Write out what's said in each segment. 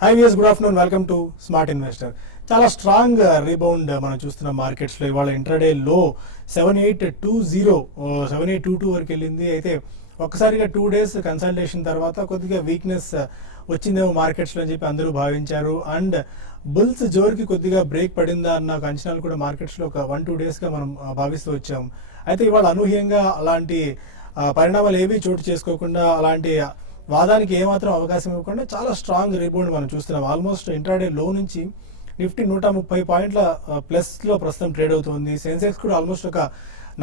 High weirs, good afternoon, welcome to Smart investor. చాలా strong rebound మనం చూస్తున్నాం మార్కెట్స్లో. ఇవాళ ఇంట్రాడే లో 7822 వరకు వెళ్ళింది. అయితే ఒక్కసారిగా 2 days కన్సల్టేషన్ తర్వాత కొద్దిగా వీక్నెస్ వచ్చిందేమో మార్కెట్స్లో అని చెప్పి అందరూ భావించారు. అండ్ బుల్స్ జోరుకి కొద్దిగా బ్రేక్ పడిందా అన్న అంచనాలు కూడా మార్కెట్స్లో ఒక 1-2 daysగా మనం భావిస్తూ వచ్చాం. అయితే ఇవాళ అనూహ్యంగా అలాంటి పరిణామాలు ఏవి చోటు చేసుకోకుండా, అలాంటి వాదానికి ఏమాత్రం అవకాశం ఇవ్వకుండా చాలా స్ట్రాంగ్ రీబౌండ్ మనం చూస్తున్నాం. ఆల్మోస్ట్ ఇంట్రాడే లో నుంచి నిఫ్టీ 130 పాయింట్ల ప్లస్లో ప్రస్తుతం ట్రేడ్ అవుతుంది. సెన్సెక్స్ కూడా ఆల్మోస్ట్ ఒక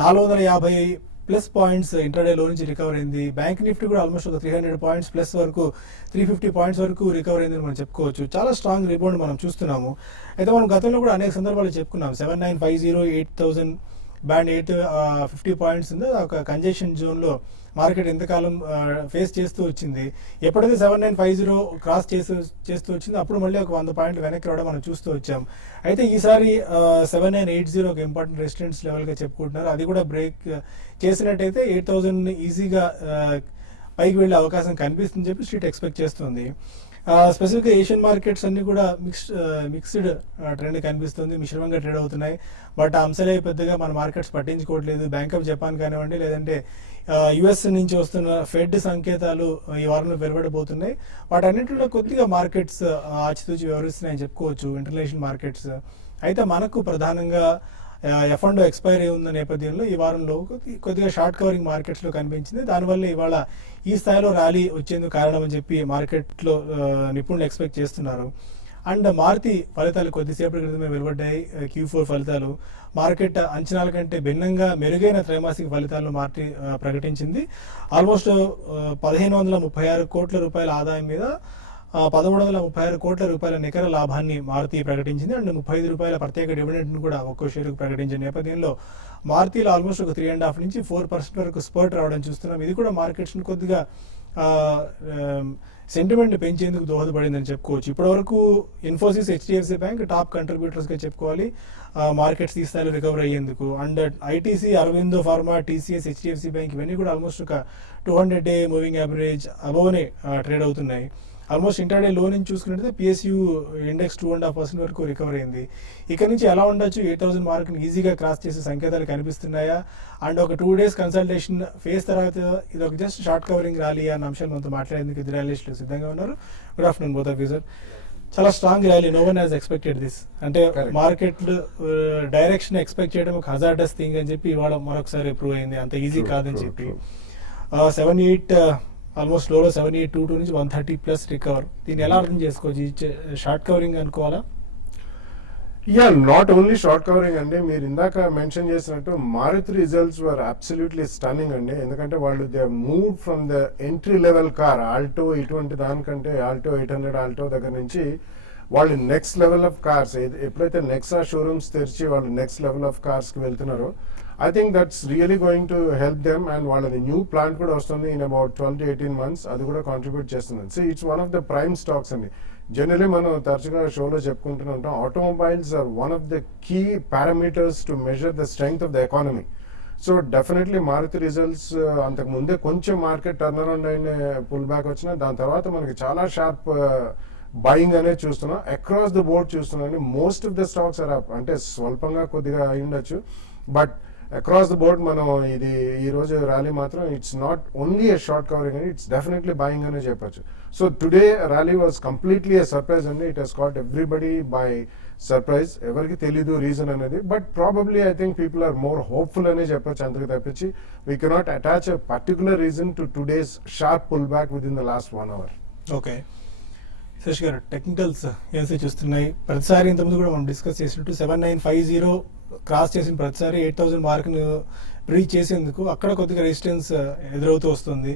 450 ప్లస్ పాయింట్స్ ఇంట్రాడే లో నుంచి రికవర్ అయింది. బ్యాంక్ నిఫ్టీ కూడా ఆల్మోస్ట్ ఒక 300 పాయింట్స్ ప్లస్ వరకు, 350 పాయింట్స్ వరకు రికవర్ అయిందని మనం చెప్పుకోవచ్చు. చాలా స్ట్రాంగ్ రీబౌండ్ మనం చూస్తున్నాము. అయితే మనం గతంలో కూడా అనేక సందర్భాలు చెప్పుకున్నాం. 7950 8000 బ్యాండ్ 850 పాయింట్స్ ఉంది. ఒక కంజెషన్ జోన్లో మార్కెట్ ఎంతకాలం ఫేస్ చేస్తూ వచ్చింది. ఎప్పుడైతే 7950 క్రాస్ చేస్తూ వచ్చింది, అప్పుడు మళ్ళీ ఒక 100 పాయింట్లు వెనక్కి రావడం మనం చూస్తూ వచ్చాం. అయితే ఈసారి 7980 ఒక ఇంపార్టెంట్ రెసిస్టెన్స్ లెవెల్గా చెప్పుకుంటున్నారు. అది కూడా బ్రేక్ చేసినట్టయితే 8000 ఈజీగా పైకి వెళ్ళే అవకాశం కనిపిస్తుందని చెప్పి స్ట్రీట్ ఎక్స్పెక్ట్ చేస్తుంది. స్పెసిఫిక్గా ఏషియన్ మార్కెట్స్ అన్ని కూడా మిక్స్డ్ ట్రెండ్ కనిపిస్తుంది, మిశ్రమంగా ట్రేడ్ అవుతున్నాయి. బట్ అంశాలే పెద్దగా మన మార్కెట్స్ పట్టించుకోవట్లేదు. బ్యాంక్ ఆఫ్ జపాన్ కానివ్వండి, లేదంటే యుఎస్ నుంచి వస్తున్న ఫెడ్ సంకేతాలు ఈ వారంలో వెలువడబోతున్నాయి. వాటన్నింటిలో కొద్దిగా మార్కెట్స్ ఆచితూచి వ్యవహరిస్తున్నాయని చెప్పుకోవచ్చు, ఇంటర్నేషనల్ మార్కెట్స్. అయితే మనకు ప్రధానంగా F&O ఎక్స్పైరీ ఉన్న నేపథ్యంలో ఈ వారంలో కొద్దిగా షార్ట్ కవరింగ్ మార్కెట్స్లో కనిపించింది. దానివల్ల ఇవాళ ఈ స్థాయిలో ర్యాలీ వచ్చేందుకు కారణం అని చెప్పి మార్కెట్లో నిపుణులు ఎక్స్పెక్ట్ చేస్తున్నారు. అండ్ మారుతి ఫలితాలు కొద్దిసేపటి క్రితమే వెలువడ్డాయి. Q4 ఫలితాలు మార్కెట్ అంచనాల కంటే భిన్నంగా మెరుగైన త్రైమాసిక ఫలితాలను మారుతి ప్రకటించింది. ఆల్మోస్ట్ 1536 కోట్ల రూపాయల ఆదాయం మీద 1336 కోట్ల రూపాయల నికర లాభాన్ని మారుతి ప్రకటించింది. అండ్ 35 రూపాయల ప్రత్యేక డివిడెండ్ను కూడా ఒక్కో షేరుకు ప్రకటించిన నేపథ్యంలో మారుతిలో ఆల్మోస్ట్ ఒక 3.5 నుంచి 4% వరకు స్పర్ట్ రావడం చూస్తున్నాం. ఇది కూడా మార్కెట్స్ని కొద్దిగా సెంటిమెంట్ పెంచేందుకు దోహదపడిందని చెప్పుకోవచ్చు. ఇప్పటివరకు ఇన్ఫోసిస్, హెచ్డిఎఫ్సి బ్యాంక్ టాప్ కంట్రిబ్యూటర్స్గా చెప్పుకోవాలి మార్కెట్స్ ఈ స్థాయిలో రికవర్ అయ్యేందుకు. And ITC, Aurobindo pharma, TCS, HDFC bank ఇవన్నీ కూడా ఆల్మోస్ట్ ఒక 200-day మూవింగ్ యావరేజ్ అబోవ్నే ట్రేడ్ అవుతున్నాయి. ఆల్మోస్ట్ ఇంటర్డే లో నుంచి చూసుకున్నట్లయితే పిఎస్యూ ఇండెక్స్ 2.5% వరకు రికవర్ అయింది. ఇక్కడ నుంచి ఎలా ఉండొచ్చు, 8000 మార్క్ని ఈజీగా క్రాస్ చేసే సంకేతాలు కనిపిస్తున్నాయా? అండ్ ఒక 2 days కన్సల్టేషన్ ఫేస్ తర్వాత ఇది ఒక జస్ట్ షార్ట్ కవరింగ్ ర్యాలీ అన్న అంశాలు మనతో మాట్లాడేందుకు ఇద్దరు అనలిస్టులు సిద్ధంగా ఉన్నారు. Good afternoon both of you sir. చాలా strong rally, no one has expected this. అంటే మార్కెట్ డైరెక్షన్ ఎక్స్పెక్ట్ చేయడం ఒక హజార్డస్ థింగ్ అని చెప్పి ఇవాళ మరొకసారి ప్రూవ్ అయింది. అంత ఈజీ కాదని చెప్పి 78 ఆల్మోస్ట్ లోలో 7822 నుంచి 130 ప్లస్ రికవర్. దీన్ని ఎలా అర్థం చేసుకోవచ్చు? షార్ట్ కవరింగ్ అనుకోవాలా? Yeah, not only short covering అండి. మీరు ఇందాక మెన్షన్ చేసినట్టు Maruti results were absolutely stunning అండి. ఎందుకంటే వాళ్ళు they move from the entry level car Alto, ఇటువంటి దానికంటే ఆల్టో 800 ఆల్టో దగ్గర నుంచి వాళ్ళు నెక్స్ట్ లెవెల్ ఆఫ్ కార్స్, ఎప్పుడైతే నెక్సా షోరూమ్స్ తెరిచి వాళ్ళు నెక్స్ట్ లెవెల్ ఆఫ్ కార్స్కి వెళ్తున్నారో, I think that's really going to help them. And వాళ్ళని న్యూ ప్లాంట్ కూడా వస్తుంది in about 12 to 18 months. అది కూడా కాంట్రిబ్యూట్ చేస్తుంది. So it's one of the prime stocks అండి. జనరలీ మనం తరచుగా షోలో చెప్పుకుంటూనే ఉంటాం, automobiles are one of the key parameters to measure the strength of the economy. So definitely Maruti results అంతకు ముందే కొంచెం మార్కెట్ టర్న్ అరౌండ్ అయిన పుల్ బ్యాక్ వచ్చిన దాని తర్వాత మనకి చాలా షార్ప్ బయింగ్ అనేది చూస్తున్నాం. అక్రాస్ ద బోర్డ్ చూస్తున్నాం. Most of the stocks are up. అంటే స్వల్పంగా కొద్దిగా అయి ఉండొచ్చు, బట్ అక్రాస్ ద బోర్డ్ మనం ఇది ఈ రోజు ర్యాలీ మాత్రం it's not only a short covering అని, ఇట్స్ డెఫినెట్లీ బయింగ్ అనే చెప్పొచ్చు. So today rally was completely a surprise అండి. It has caught everybody by surprise. ఎవరికి తెలీదు రీజన్ అనేది, but probably I think people are more hopeful అనే చెప్పొచ్చు. అంతకు తప్పించి we cannot attach a particular reason to today's sharp pull back within the last 1 hour. Okay Shashi గారు, technicals AC చూస్తున్నాయి. ప్రతిసారి ఇంతకుముందు కూడా మనం డిస్కస్ చేసినట్టు 7950 క్రాస్ చేసిన ప్రతిసారి 8000 మార్క్ను రీచ్ చేసేందుకు అక్కడ కొద్దిగా రెసిస్టెన్స్ ఎదురవుతూ వస్తుంది.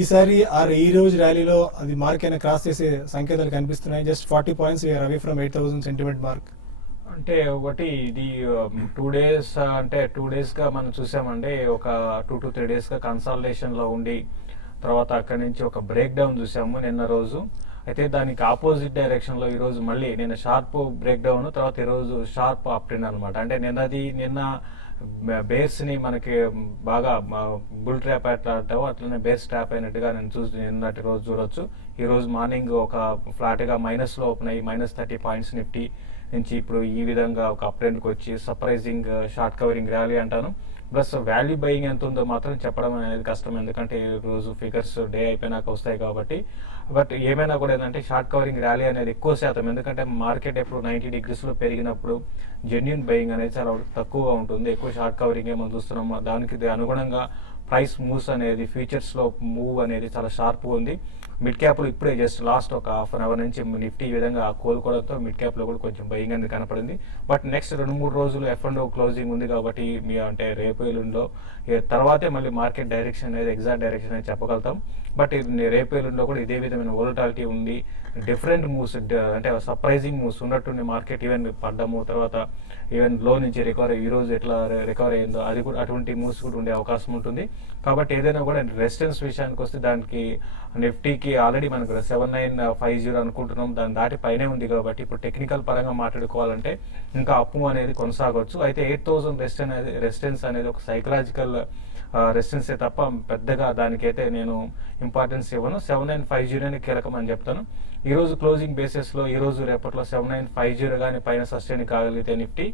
ఈసారి ఈ రోజు ర్యాలీలో అది మార్క్ అయినా క్రాస్ చేసే సంకేతాలు కనిపిస్తున్నాయి. Just 40 points we're away from 8000 sentiment mark. అంటే ఒకటి ఇది 2 days అంటే 2 daysగా మనం చూసామండి. ఒక 2 to 3 daysగా కన్సాలిడేషన్లో ఉండి తర్వాత అక్కడి నుంచి ఒక బ్రేక్ డౌన్ చూసాము నిన్న రోజు. అయితే దానికి ఆపోజిట్ డైరెక్షన్లో ఈరోజు మళ్ళీ నిన్న షార్ప్ బ్రేక్ డౌన్, తర్వాత ఈరోజు షార్ప్ అప్ ట్రెండ్ అనమాట. అంటే నిన్న బేర్స్ ని మనకి బాగా బుల్ ట్రాప్ ఎట్లా అంటావో అట్లనే బేర్స్ ట్రాప్ అయినట్టుగా నేను నిన్నటి రోజు చూడొచ్చు. ఈ రోజు మార్నింగ్ ఒక ఫ్లాట్ గా మైనస్ లో ఓపెన్ అయ్యి -30 పాయింట్స్ నిఫ్టీ నుంచి ఇప్పుడు ఈ విధంగా ఒక అప్ ట్రెండ్కి వచ్చి సర్ప్రైజింగ్ షార్ట్ కవరింగ్ ర్యాలీ అంటాను. ప్లస్ వాల్యూ బయింగ్ ఎంత ఉందో మాత్రం చెప్పడం అనేది కష్టం, ఎందుకంటే ఈ రోజు ఫిగర్స్ డే అయిపోయినాక వస్తాయి కాబట్టి. బట్ ఏమైనా కూడా ఏంటంటే షార్ట్ కవరింగ్ ర్యాలీ అనేది ఎక్కువ శాతం, ఎందుకంటే మార్కెట్ ఎప్పుడు 90 degreesలో పెరిగినప్పుడు జెన్యూన్ బయింగ్ అనేది చాలా తక్కువగా ఉంటుంది. ఎక్కువ షార్ట్ కవరింగ్ మనం చూస్తున్నాం. దానికి అనుగుణంగా ప్రైస్ మూవ్స్ అనేది ఫ్యూచర్స్లో మూవ్ అనేది చాలా షార్ప్గా ఉంది. మిడ్ క్యాప్లో ఇప్పుడే జస్ట్ లాస్ట్ ఒక హాఫ్ అన్ అవర్ నుంచి నిఫ్టీ ఈ విధంగా కోలుకోవడంతో మిడ్ క్యాప్లో కూడా కొంచెం బయింగ్ అనేది కనపడింది. బట్ నెక్స్ట్ 2-3 రోజులు F&O క్లోజింగ్ ఉంది కాబట్టి అంటే రేపు ఎల్లుండిలో తర్వాతే మళ్ళీ మార్కెట్ డైరెక్షన్ అనేది ఎగ్జాక్ట్ డైరెక్షన్ అనేది చెప్పగలుగుతాం. బట్ రేపు ఎల్లుండిలో కూడా ఇదే విధమైన వోలటాలిటీ ఉంది. డిఫరెంట్ మూవ్స్ అంటే సర్ప్రైజింగ్ మూవ్స్ ఉన్నట్టుండి మార్కెట్ ఈవెన్ పడ్డము, తర్వాత ఈవెన్ లో నుంచి రికవర్ ఈ రోజు ఎట్లా రికవర్ అయ్యిందో అది కూడా అటువంటి మూవ్స్ కూడా ఉండే అవకాశం ఉంటుంది. కాబట్టి ఏదైనా కూడా రెసిస్టెన్స్ విషయానికి వస్తే దానికి నిఫ్టీకి ఆల్రెడీ మనకు 7950 అనుకుంటున్నాం, దాని దాటి పైనే ఉంది. కాబట్టి ఇప్పుడు టెక్నికల్ పరంగా మాట్లాడుకోవాలంటే ఇంకా అప్పు అనేది కొనసాగవచ్చు. అయితే 8000 రెసిస్టెన్స్ అనేది ఒక సైకలాజికల్ రెసిస్టెన్సే తప్ప పెద్దగా దానికైతే నేను ఇంపార్టెన్స్ ఇవ్వను. 7950 కీలకం అని చెప్తాను. ఈ రోజు క్లోజింగ్ బేసిస్ లో ఈ రోజు రేపట్లో 7950 కానీ పైన సస్టైన్ కాగలిగితే నిఫ్టీ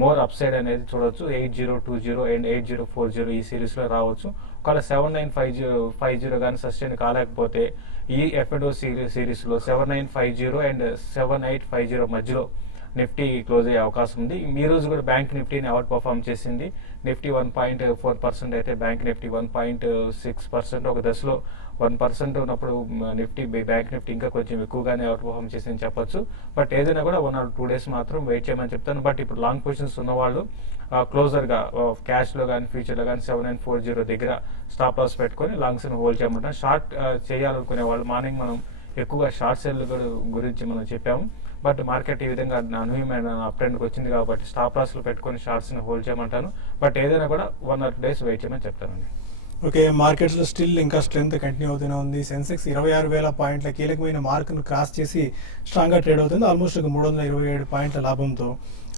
మోర్ అప్ సైడ్ అనేది చూడొచ్చు. 8020 అండ్ 8040 ఈ సిరీస్ లో రావచ్చు. ఒకవేళ 7950 కానీ సస్టైన్ కాలేకపోతే ఈ F&O సిరీస్ లో 7950 అండ్ 7850 మధ్యలో నిఫ్టీ క్లోజ్ అయ్యే అవకాశం ఉంది. ఈ రోజు కూడా బ్యాంక్ నిఫ్టీని అవుట్ పర్ఫార్మ్ చేసింది. నిఫ్టీ 1.4% అయితే బ్యాంక్ నిఫ్టీ 1.6%. ఒక దశలో 1% ఉన్నప్పుడు నిఫ్టీ బ్యాంక్ నిఫ్టీ ఇంకా కొంచెం ఎక్కువగానే అవుట్ పర్ఫార్మ్ చేసిందని చెప్పొచ్చు. బట్ ఏదైనా కూడా 1 or 2 days మాత్రం వెయిట్ చేయమని చెప్తాను. బట్ ఇప్పుడు లాంగ్ పొజిషన్స్ ఉన్నవాళ్ళు క్లోజర్గా క్యాష్లో కానీ ఫ్యూచర్లో కానీ 7940 దగ్గర స్టాప్ లాస్ పెట్టుకొని లాంగ్స్ హోల్డ్ చేయమంటాను. షార్ట్ చేయాలనుకునే వాళ్ళు మార్నింగ్ మనం ఎక్కువగా షార్ట్ సెల్ గురించి మనం చెప్పాము. బట్ మార్కెట్ ఈ విధంగా అనూహ్యమైన అప్ ట్రెండ్కి వచ్చింది కాబట్టి స్టాప్ లాస్లో పెట్టుకొని షార్ట్స్ని హోల్డ్ చేయమంటాను. బట్ ఏదైనా కూడా 1 or 2 days వెయిట్ చేయమని చెప్తానండి. ఓకే, మార్కెట్స్లో స్టిల్ ఇంకా స్ట్రెంత్ కంటిన్యూ అవుతూనే ఉంది. సెన్సెక్స్ 26,000 పాయింట్ల కీలకమైన మార్కును క్రాస్ చేసి స్ట్రాంగ్గా ట్రేడ్ అవుతుంది, ఆల్మోస్ట్ ఒక 327 పాయింట్ల లాభంతో.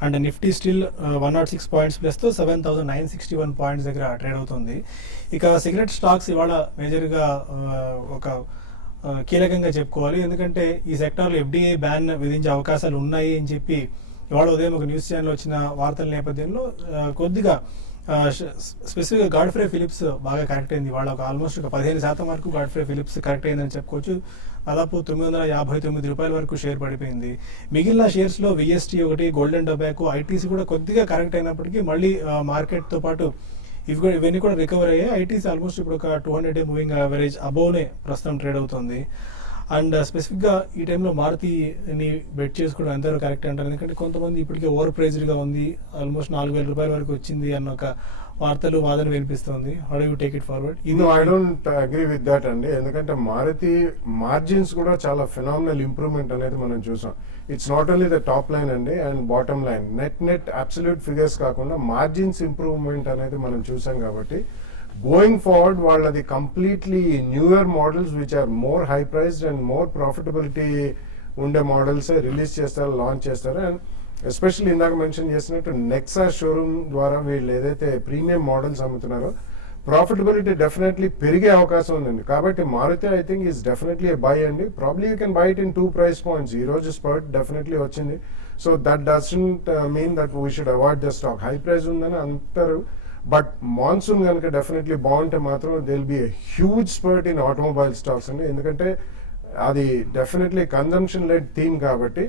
అండ్ నిఫ్టీ స్టిల్ 106 పాయింట్స్ ప్లస్తో 7,961 పాయింట్స్ దగ్గర ట్రేడ్ అవుతుంది. ఇక సిగరెట్ స్టాక్స్ ఇవాళ మేజర్గా ఒక కీలకంగా చెప్పుకోవాలి, ఎందుకంటే ఈ సెక్టార్లో FDI బ్యాన్ విధించే అవకాశాలు ఉన్నాయి అని చెప్పి ఇవాళ ఉదయం ఒక న్యూస్ ఛానల్ వచ్చిన వార్తల నేపథ్యంలో కొద్దిగా స్పెసిఫిక్గా గాడ్ఫ్రే ఫిలిప్స్ బాగా కరెక్ట్ అయింది. వాళ్ళ ఒక ఆల్మోస్ట్ ఒక 15% వరకు గాడ్ఫ్రే ఫిలిప్స్ కరెక్ట్ అయిందని చెప్పుకోవచ్చు. దాదాపు 959 రూపాయల వరకు షేర్ పడిపోయింది. మిగిలిన షేర్స్లో VST ఒకటి, గోల్డెన్ టొబాకో, ITC కూడా కొద్దిగా కరెక్ట్ అయినప్పటికీ మళ్ళీ మార్కెట్తో పాటు ఇవన్నీ కూడా రికవర్ అయ్యాయి. ITC ఆల్మోస్ట్ ఇప్పుడు ఒక 200-day మూవింగ్ యావరేజ్ అబోవ్నే ప్రస్తుతం ట్రేడ్ అవుతుంది. అండ్ స్పెసిఫిక్గా ఈ టైంలో మారుతిని బెట్ చేసుకోవడం ఎంతవరకు కరెక్ట్ అంటారు, ఎందుకంటే కొంతమంది ఇప్పటికే ఓవర్ ప్రైజ్డ్గా ఉంది, ఆల్మోస్ట్ 4,000 రూపాయల వరకు వచ్చింది అన్న ఒక వార్తలు వాదన వినిపిస్తుంది. How do you take it forward? I don't agree with that అండి, ఎందుకంటే మారుతి మార్జిన్స్ కూడా చాలా ఫినామినల్ ఇంప్రూవ్మెంట్ అనేది మనం చూసాం. It's not only the top line అండి and bottom line, net absolute figures కాకుండా మార్జిన్స్ ఇంప్రూవ్మెంట్ అనేది మనం చూసాం. కాబట్టి గోయింగ్ ఫార్వర్డ్ వాళ్ళది completely newer models which are more high priced and more profitability ఉండే మోడల్స్ రిలీజ్ చేస్తారు, లాంచ్ చేస్తారు. అండ్ ఎస్పెషల్లీ ఇందాక మెన్షన్ చేసినట్టు నెక్సా షోరూమ్ ద్వారా వీళ్ళు ఏదైతే ప్రీమియం మోడల్స్ అమ్ముతున్నారో ప్రాఫిటబిలిటీ డెఫినెట్లీ పెరిగే అవకాశం ఉందండి. కాబట్టి Maruti I think is definitely a by అండి. Probably you can buy it in 2 price points. ఈ రోజు స్పర్ట్ డెఫినెట్లీ వచ్చింది. So that doesn't mean that we should avoid the stock. High price ఉందని అంటారు, బట్ మాన్సూన్ కనుక డెఫినెట్లీ బాగుంటే మాత్రం they will be huge spurt in automobile stocks అండి. ఎందుకంటే అది డెఫినెట్లీ కన్జంప్షన్ లెడ్ థీమ్ కాబట్టి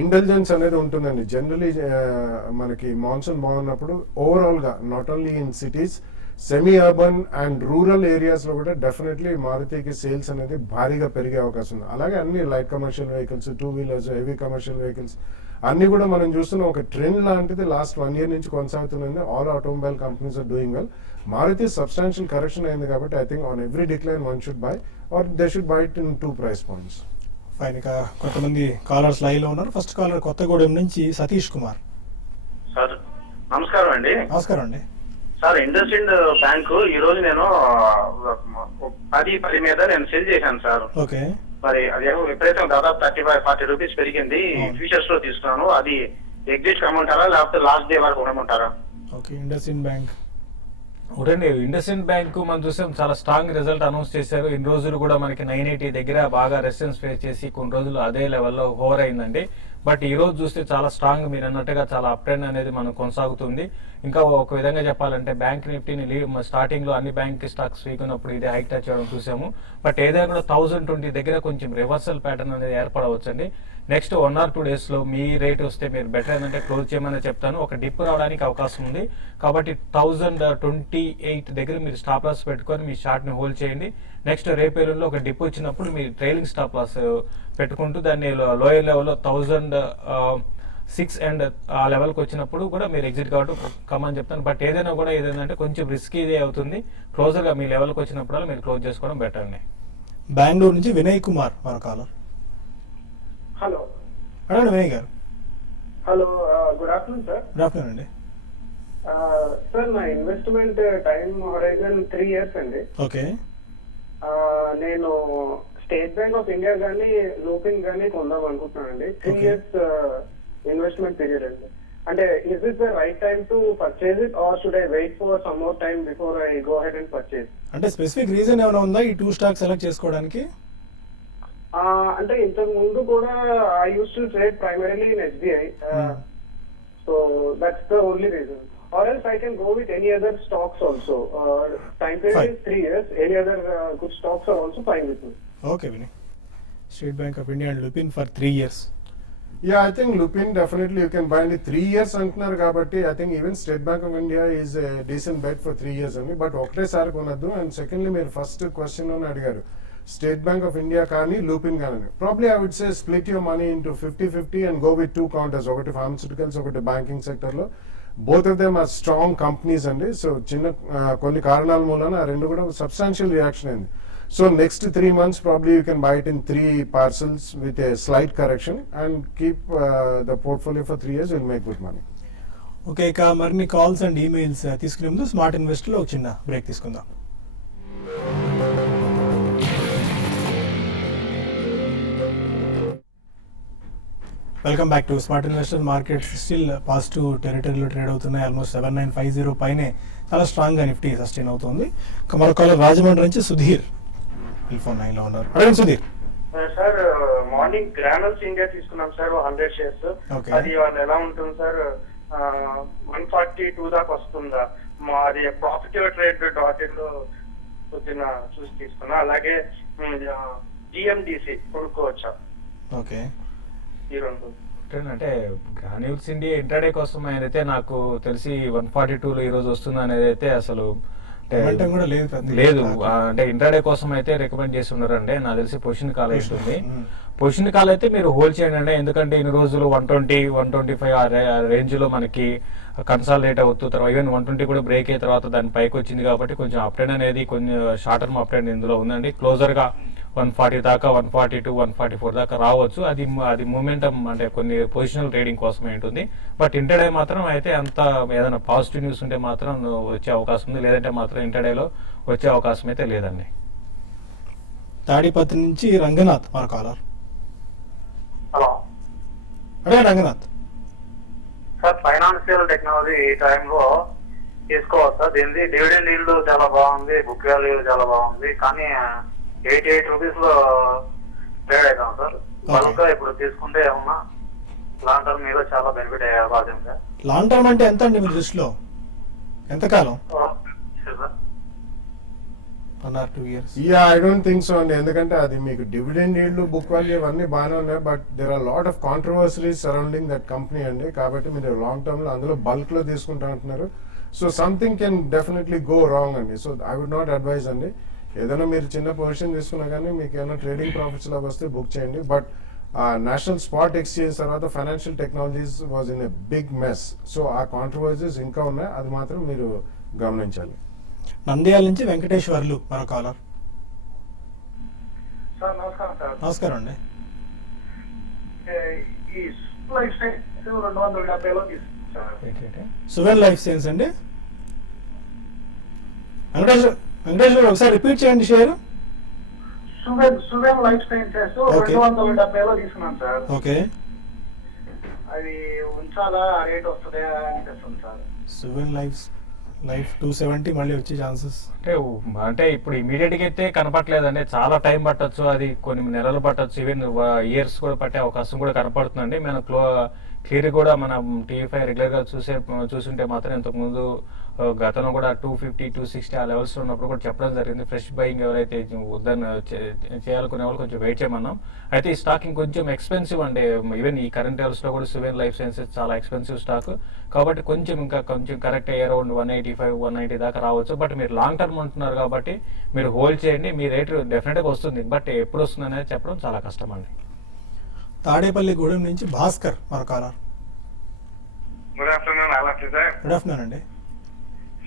ఇంటెలిజెన్స్ అనేది ఉంటుందండి. జనరలీ మనకి మాన్సూన్ బాగున్నప్పుడు ఓవరాల్గా not only in cities, semi urban and rural ఏరియాస్లో కూడా డెఫినెట్లీ మారుతికి సేల్స్ అనేది భారీగా పెరిగే అవకాశం ఉంది. అలాగే అన్ని light commercial vehicles, 2-wheelers, heavy commercial vehicles అన్ని కూడా మనం చూస్తున్న ఒక ట్రెండ్ లాంటిది లాస్ట్ 1 year నుంచి కొనసాగుతుంది. All automobile companies are doing well. Maruti substantial correction అయింది కాబట్టి I think on every decline one should buy or they should buy it in 2 price points. Fine. ఇక కొంతమంది కాలర్స్ లైవ్ లో ఉన్నారు. ఫస్ట్ కాలర్ కొత్తగూడెం నుంచి Satish Kumar. Sir నమస్కారం అండి. నమస్కారం అండి. సార్ ఇండస్ ఇండ్ బ్యాంకు ఈ రోజు నేను 10 మీద నేను సెల్ చేశాను సార్. ఓకే. మరి అదేమో విపరీతం దాదాపు 35-40 రూపీస్ పెరిగింది. ఫ్యూచర్స్ లో తీసుకున్నాను. అది ఎగ్జిట్ కమ్మంటారా లేకపోతే లాస్ట్ డే వరకు ఉండమంటారా? Okay, IndusInd bank. ఒకటండి ఇండస్ఇండ్ బ్యాంక్ మనం చూసాం చాలా స్ట్రాంగ్ రిజల్ట్ అనౌన్స్ చేశారు. ఇన్ని రోజులు కూడా మనకి 980 దగ్గర బాగా రెసిస్టెన్స్ ఫేస్ చేసి కొన్ని రోజులు అదే లెవెల్లో హోవర్ అయిందండి. బట్ ఈ రోజు చూస్తే చాలా స్ట్రాంగ్ మీరు అన్నట్టుగా చాలా అప్ ట్రెండ్ అనేది మనం కొనసాగుతుంది. ఇంకా ఒక విధంగా చెప్పాలంటే బ్యాంక్ నిఫ్టీని స్టార్టింగ్ లో అన్ని బ్యాంక్ స్టాక్స్ వీక్ ఉన్నప్పుడు ఇది హైక్ టచ్ చేయడం చూసాము. బట్ ఏదైనా కూడా 1020 దగ్గర కొంచెం రివర్సల్ ప్యాటర్న్ అనేది ఏర్పడవచ్చండి. నెక్స్ట్ 1 or 2 days లో మీ రేట్ వస్తే మీరు బెటర్ ఏంటంటే క్లోజ్ చేయమని చెప్తాను. ఒక డిప్ రావడానికి అవకాశం ఉంది కాబట్టి 1028 దగ్గర మీరు స్టాప్ లాస్ పెట్టుకొని మీ షార్ట్ ని హోల్డ్ చేయండి. నెక్స్ట్ రేపేరులో ఒక డిప్ వచ్చినప్పుడు మీరు ట్రైలింగ్ స్టాప్ లాస్ పెట్టుకుంటూ దాన్ని లోయర్ లెవెల్లో 1006 అండ్ ఆ లెవెల్కి వచ్చినప్పుడు కూడా మీరు ఎగ్జిట్ కావడం కమని చెప్తాను. బట్ ఏదైనా కూడా ఏదైనా కొంచెం రిస్కీ ఇదే అవుతుంది. క్లోజర్గా మీ లెవెల్కి వచ్చినప్పుడు మీరు క్లోజ్ చేసుకోవడం బెటర్ అండి. బెంగళూరు నుంచి వినయ్ కుమార్ మరొక హలో అడగండి వినయ్ గారు. Hello good afternoon sir. Good afternoon అండి. సార్ నా ఇన్వెస్ట్మెంట్ టైం హొరైజన్ 3 years అండి. ఓకే, నేను స్టేట్ బ్యాంక్ ఆఫ్ ఇండియా కానీ లూపిన్ కానీ కొందాం అనుకుంటున్నానండి. 3 years ఇన్వెస్ట్మెంట్ పీరియడ్ అండి. అంటే is it the right time to purchase it or should I wait for some more time before I go ahead and purchase? అంటే specific reason ఏమైనా ఉందా ఈ 2 స్టాక్ సెలెక్ట్ చేసుకోవడానికి? అంటే ఇంతకు ముందు కూడా I use to trade primarily in SBI. So that's the only reason. Or else I can go with any other stocks also. Time period Fine. is 3 years. Any other good stocks are also fine with me. Okay Vinay. State Bank of India and Lupin for 3 years. Yeah, I think Lupin definitely you can buy in 3 years అంటున్నారు కాబట్టి I think even State Bank of India is a decent bet for 3 years only. But ఒకటేసారి కొనద్దు. And secondly మీరు first question లోనే అడిగారు స్టేట్ బ్యాంక్ ఆఫ్ ఇండియా కానీ లూపిన్ కానీ. Probably I would say split your money into 50-50 and go with 2 counters. ఒకటి pharmaceuticals, ఒకటి banking sector లో. Both of them are strong companies అండి. సో చిన్న కొన్ని కారణాల మూలన ఆ రెండు కూడా సబ్స్టాన్షియల్ రియాక్షన్ అయింది. So next 3 months probably you can buy it in 3 parcels with a slight correction and keep the portfolio for 3 years. You'll make good money. Okay, ఇక మరిన్ని కాల్స్ అండ్ ఈమెయిల్స్ తీసుకునే ముందు స్మార్ట్ ఇన్వెస్ట్లో ఒక చిన్న break తీసుకుందాం. Welcome back to Smart Investor. Markets still positive టెరిటరీలో trade అవుతున్నాయి. Almost 7950 పైనే చాలా స్ట్రాంగ్గా నిఫ్టీ సస్టైన్ అవుతుంది. మరొక రాజమండ్రి నుంచి సుధీర్ టెలిఫోన్ లైన్లో ఉన్నారు. అడగండి Sudheer. Sir morning granules India తీసుకున్నాం సార్ 100 shares. Okay. అది వాళ్ళు ఎలా ఉంటుంది సార్? 142 దాకా వస్తుందా? అది ప్రాఫిట్ ట్రేడ్ డాట్ ఇన్ లో పొద్దున్న చూసి తీసుకున్నా. అలాగే GMDC కొనుక్కోవచ్చా? ఓకే, ఈ రెండు. అంటే గ్రాన్యూల్స్ ఇండియా ఇంట్రాడే కోసం అయితే నాకు తెలిసి 142లో ఈ రోజు వస్తుంది అనేది అయితే అసలు మొమెంటం కూడా లేదు పెద్దగా. లేదు. అంటే ఇంట్రాడే కోసం అయితే రికమెండ్ చేసి ఉన్నారండి. నాకు తెలిసి పొజిషన్ కాల్ అవుతుంది. పొజిషన్ కాల్ అయితే మీరు హోల్డ్ చేయండి అండి. ఎందుకంటే ఇన్ని రోజులు 120-125 ఆ రేంజ్ లో మనకి కన్సాలిడేట్ అవుతూ తర్వాత ఈవెన్ 120 కూడా బ్రేక్ అయిన తర్వాత దాని పైకి వచ్చింది కాబట్టి కొంచెం అప్ ట్రెండ్ అనేది కొంచెం షార్ట్ టర్మ్ అప్ ట్రెండ్ ఇందులో ఉందండి. క్లోజర్ గా 140 దాకా 142-144 దాకా రావచ్చు. అది మూమెంటం అంటే కొన్ని పొజిషనల్ ట్రేడింగ్ కోసమే ఉంటుంది. బట్ ఇంటర్డే మాత్రం అయితే అంత ఏదైనా పాజిటివ్ న్యూస్ ఉంటే మాత్రం వచ్చే అవకాశం ఉంది, లేదంటే మాత్రం ఇంటర్డేలో వచ్చే అవకాశం అయితే లేదండి. తాడిపత్రి నుంచి రంగనాథ్ మన కాలర్. హలో అడే రంగనాథ్. సార్ ఫైనాన్షియల్ టెక్నాలజీ ఈ టైంలో తీసుకోవచ్చా? దీనిది డివిడెండ్ ఈల్డ్ చాలా బాగుంది, బుక్ వాల్యూ చాలా బాగుంది, కానీ 88 రూపీస్ లో ట్రేడ్ అవుతాం సార్. బల్క్ ఇప్పుడు తీసుకుంటే ఏమన్నా లాంగ్ టర్మ్ మీద చాలా బెనిఫిట్ అయ్యే అవకాశం ఉంది. లాంగ్ టర్మ్ అంటే ఎంత అండి మీ దృష్టిలో? ఎంతకాలం? 1 or 2 years? Yeah, I don't think so అండి. ఎందుకంటే అది మీకు డివిడెండ్ ఈల్డ్, బుక్ వాల్యూ ఇవన్నీ బాగానే ఉన్నాయి. But there are lot of controversies surrounding that company అండి. కాబట్టి మీరు లాంగ్ టర్మ్ లో అందులో బల్క్ లో తీసుకుంటా అంటున్నారు. So something can definitely go wrong అండి. So I would not advise అండి. ఏదైనా మీరు చిన్న పొజిషన్ తీసుకున్నా కానీ మీకు ఏమైనా ట్రేడింగ్ ప్రాఫిట్స్ లాగా వస్తే బుక్ చేయండి. బట్ నేషనల్ స్పాట్ ఎక్స్చేంజ్ తర్వాత Financial Technologies was in a big mess. So ఆ కాంట్రవర్సీస్ ఇంకా ఉన్నాయి, అది మాత్రం మీరు గమనించాలి. నంద్యాల నుంచి వెంకటేశ్వర్లు మరో కాలర్. సార్ నమస్కారం సార్. నమస్కారం అండి. ఈ లైఫ్ స్టైల్ 270లో తీసుకుంటారు. సువెన్ లైఫ్ సైన్స్ అండి. వెంకటేశ్వర్ ఒకసారి రిపీట్ చేయండి share. Suven life sciences Okay. 270లో తీసుకున్నాను సార్. ఓకే, అది ఉంచాలా రేట్ వస్తుందా అనిపిస్తుంది సార్. సువెన్ లైఫ్ 270 మళ్ళీ వచ్చే ఛాన్సెస్. అంటే ఇప్పుడు ఇమీడియట్ గా అయితే కనపట్లేదండి, చాలా టైం పట్టొచ్చు, అది కొన్ని నెలలు పట్టొచ్చు, ఈవెన్ ఇయర్స్ కూడా పట్టే అవకాశం కూడా కనపడుతుందండి. మనం క్లియర్ కూడా మనం టీవీ5 రెగ్యులర్ గా చూసుంటే మాత్రం ఇంతకుముందు గతంలో కూడా 250 260 ఆ లెవెల్స్ ఉన్నప్పుడు కూడా చెప్పడం జరిగింది. ఫ్రెష్ బయింగ్ ఎవరైతే వద్దని చేయాలనుకునే వాళ్ళు కొంచెం వెయిట్ చేయమన్నాం. అయితే ఈ స్టాక్ ఇంకొంచెం ఎక్స్పెన్సివ్ అండి, ఈవెన్ ఈ కరెంట్ లెవెల్స్ లో కూడా సువెన్ లైఫ్ సైన్సెస్ చాలా ఎక్స్పెన్సివ్ స్టాక్ కాబట్టి కొంచెం కరెక్ట్ అయ్యే అరౌండ్ 185 190 దాకా రావచ్చు. బట్ మీరు లాంగ్ టర్మ్ ఉంటున్నారు కాబట్టి మీరు హోల్డ్ చేయండి, మీ రేట్ డెఫినెట్ గా వస్తుంది. బట్ ఎప్పుడు వస్తుంది అనేది చెప్పడం చాలా కష్టం అండి. తాడేపల్లిగూడెం నుంచి భాస్కర్ మరో కాలర్. గుడ్ ఆఫ్టర్నూన్ అలాంటి సార్. గుడ్ ఆఫ్టర్నూన్ అండి.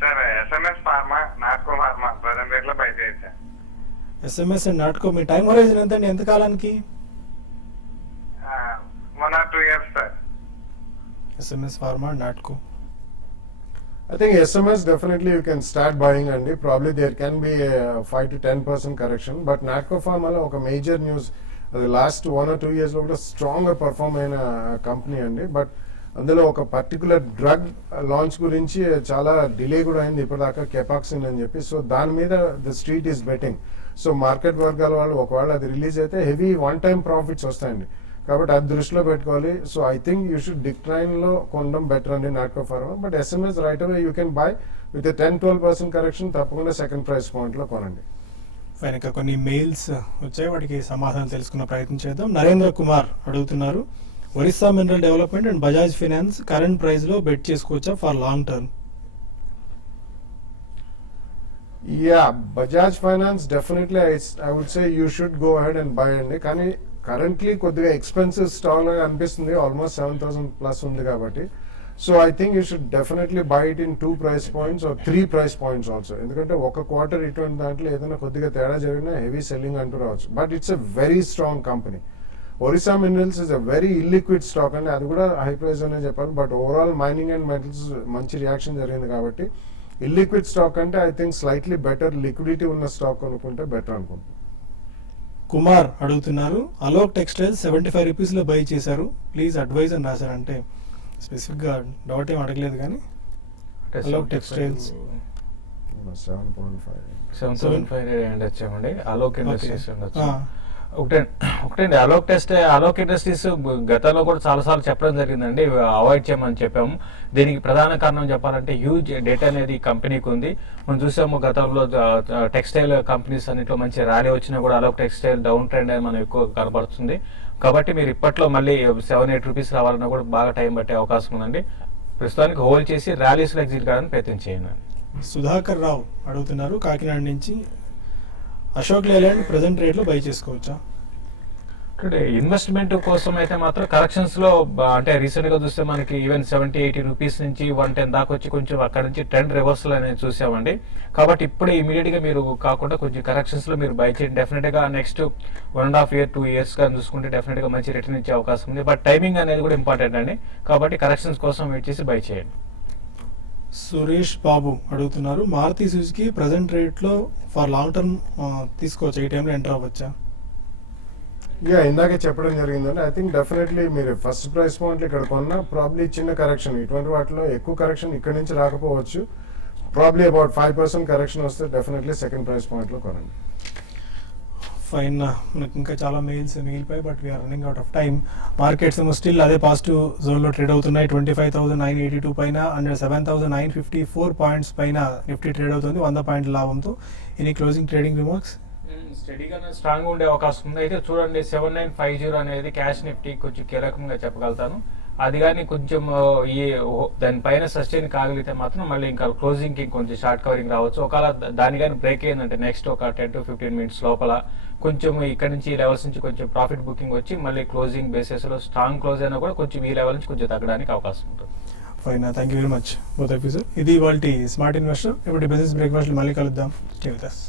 Sir SMS pharma Natco pharma present rate లో బై చేయొచ్చా? SMS and Natco me time horizon ఎంత అండి, ఎంత కాలానికి? 1 or 2 years sir. SMS pharma Natco. I think SMS definitely you can start buying and probably there can be a 5 to 10% correction. But Natco Pharma ఒక major news the last 1 or 2 years లో కూడా strong perform అయిన company అండి. But అందులో ఒక particular drug launch గురించి చాలా delay కూడా అయింది ఇప్పటిదాకా, కెపాక్సిన్ అని చెప్పి. సో దాని మీద the street is betting. So market వర్గాల వాళ్ళు ఒకవేళ అది రిలీజ్ అయితే హెవీ వన్ టైం ప్రాఫిట్స్ వస్తాయండి, కాబట్టి అది దృష్టిలో పెట్టుకోవాలి. So I think you should decline లో కొనడం బెటర్ అండి Natco pharma. But SMS right away you can buy with 10-12% correction, తప్పకుండా సెకండ్ ప్రైస్ పాయింట్ లో కొనండి. వెనక కొన్ని మెయిల్స్ వచ్చాయి, వాటికి సమాధానం తెలుసుకున్న ప్రయత్నం చేద్దాం. నరేంద్ర కుమార్ అడుగుతున్నారు, Orissa Mineral Development and Bajaj Finance current price లో బెట్ చేసుకోవచ్చా for long term? Yeah, Bajaj Finance definitely I would say you should go ahead and buy అండి. కానీ కరెంట్లీ కొద్దిగా ఎక్స్పెన్సివ్ స్టాక్ లాగా అనిపిస్తుంది, ఆల్మోస్ట్ 7,000 ప్లస్ ఉంది కాబట్టి. So I think you should definitely by it in 2 price points or 3 price points also. ఎందుకంటే ఒక quarter ఇటువంటి దాంట్లో ఏదైనా కొద్దిగా తేడా జరిగినా హెవీ సెల్లింగ్ అంటూ రావచ్చు. But it's a very strong company. Orissa minerals is a very illiquid stock అండి, అది కూడా హై ప్రైస్ అనే చెప్పాలి. But overall mining and metals మంచి రియాక్షన్ జరిగింది కాబట్టి ఇల్లిక్విడ్ స్టాక్ అంటే I think slightly better liquidity ఉన్న స్టాక్ కొనుక్కుంటే బెటర్ అనుకుంటున్నాను. కుమార్ అడుగుతున్నారు, అలోక్ టెక్స్టైల్స్ 75 రూపీస్ లో బై చేశారు, ప్లీజ్ అడ్వైజ్ అని రాశారు. అంటే స్పెసిఫిక్ గా డౌట్ ఏం అడగలేదు కానీ అలోక్ టెక్స్టైల్స్ 7.5 అండ్ వచ్చామండి. అలోక్ ఇండస్ట్రీస్ ఒకటండి అలోక్ ఇండస్ట్రీస్ గతంలో కూడా చాలా సార్లు చెప్పడం జరిగిందండి, అవాయిడ్ చేయమని చెప్పాము. దీనికి ప్రధాన కారణం చెప్పాలంటే హ్యూజ్ డేటా అనేది కంపెనీకి ఉంది. మనం చూసాము గతంలో టెక్స్టైల్ కంపెనీస్ అన్నింటిలో మంచి ర్యాలీ వచ్చినా కూడా అలోక్ టెక్స్టైల్ డౌన్ ట్రెండ్ అని మనం ఎక్కువ కనబడుతుంది. కాబట్టి మీరు ఇప్పట్లో మళ్ళీ 7-8 రూపీస్ రావాలన్నా కూడా బాగా టైం పట్టే అవకాశం ఉందండి. ప్రస్తుతానికి హోల్డ్ చేసి ర్యాలీస్ లో ఎగ్జిట్ కావాలని ప్రయత్నం చేయండి. సుధాకర్ రావు అడుగుతున్నారు, కాకినాడ నుంచి, అశోక్ లేలాండ్ ప్రెసెంట్ రేట్ లో బై చేసుకోవచ్చా? ఇన్వెస్ట్మెంట్ కోసం అయితే మాత్రం కరెక్షన్స్ లో అంటే రీసెంట్ గా చూస్తే మనకి ఈవెన్ 70-80 రూపీస్ నుంచి 110 దాకా వచ్చి కొంచెం అక్కడ నుంచి ట్రెండ్ రివర్సల్ అనేది చూసామండి. కాబట్టి ఇప్పుడు ఇమీడియట్ గా మీరు కాకుండా కొంచెం కరెక్షన్స్ లో మీరు బై చేయండి. డెఫినెట్ గా నెక్స్ట్ 1.5 year 2 years గా చూసుకుంటే డెఫినెట్ గా మంచి రిటర్న్ ఇచ్చే అవకాశం ఉంది. బట్ టైమింగ్ అనేది కూడా ఇంపార్టెంట్ అండి, కాబట్టి కరెక్షన్స్ కోసం వెయిట్ చేసి బై చేయండి. సురేష్ బాబు అడుగుతున్నారు, మారుతి సుజుకి ప్రెసెంట్ రేట్ లో ఫర్ లాంగ్ టర్మ్ తీసుకోవచ్చా, ఈ టైంలో ఎంటర్ అవ్వచ్చా? యా, ఇందాకే చెప్పడం జరిగిందండి. ఐ థింక్ డెఫినెట్లీ మీరు ఫస్ట్ ప్రైస్ పాయింట్ ఇక్కడ కొన్నా ప్రాబ్లీ చిన్న కరెక్షన్, ఇటువంటి వాటిలో ఎక్కువ కరెక్షన్ ఇక్కడ నుంచి రాకపోవచ్చు. ప్రాబ్లీ అబౌట్ 5% కరెక్షన్ వస్తే డెఫినెట్లీ సెకండ్ ప్రైస్ పాయింట్ లో కొనండి. ఫైన్, మనకు ఇంకా చాలా మెయిల్స్ మిగిలిపోయి, but we are running out of time. Markets ఏమో స్టిల్ అదే పాజిటివ్ జోన్ లో ట్రేడ్ అవుతున్నాయి. 25,982 పైన అండ్ 7,954 పాయింట్స్ పైన నిఫ్టీ ట్రేడ్ అవుతుంది 100 పాయింట్ల లాభంతో. Any closing trading remarks? స్టడీగానే స్ట్రాంగ్ ఉండే అవకాశం ఉంది. అయితే చూడండి 7950 అనేది క్యాష్ నిఫ్టీ కొంచెం కీలకంగా చెప్పగలుగుతాను. అది కానీ కొంచెం దానిపైన సస్టైన్ కాగలిగితే మాత్రం మళ్ళీ ఇంకా క్లోజింగ్ కి కొంచెం షార్ట్ కవరింగ్ రావచ్చు. ఒకవేళ దాని కానీ బ్రేక్ అయిందంటే నెక్స్ట్ ఒక 10 to 15 minutes లోపల కొంచెం ఇక్కడ నుంచి లెవెల్స్ నుంచి కొంచెం ప్రాఫిట్ బుకింగ్ వచ్చి మళ్ళీ క్లోజింగ్ బేసిస్ లో స్ట్రాంగ్ క్లోజ్ అయినా కూడా కొంచెం ఈ లెవెల్ నుంచి కొంచెం తగ్గడానికి అవకాశం ఉంటుంది. Fine, thank you very much both of you sir. ఇది ఇవాల్టి స్మార్ట్ ఇన్వెస్టర్. ఇప్పుడు బిజినెస్ బ్రేక్ఫాస్ట్ మళ్ళీ కలుద్దాం. Stay with us.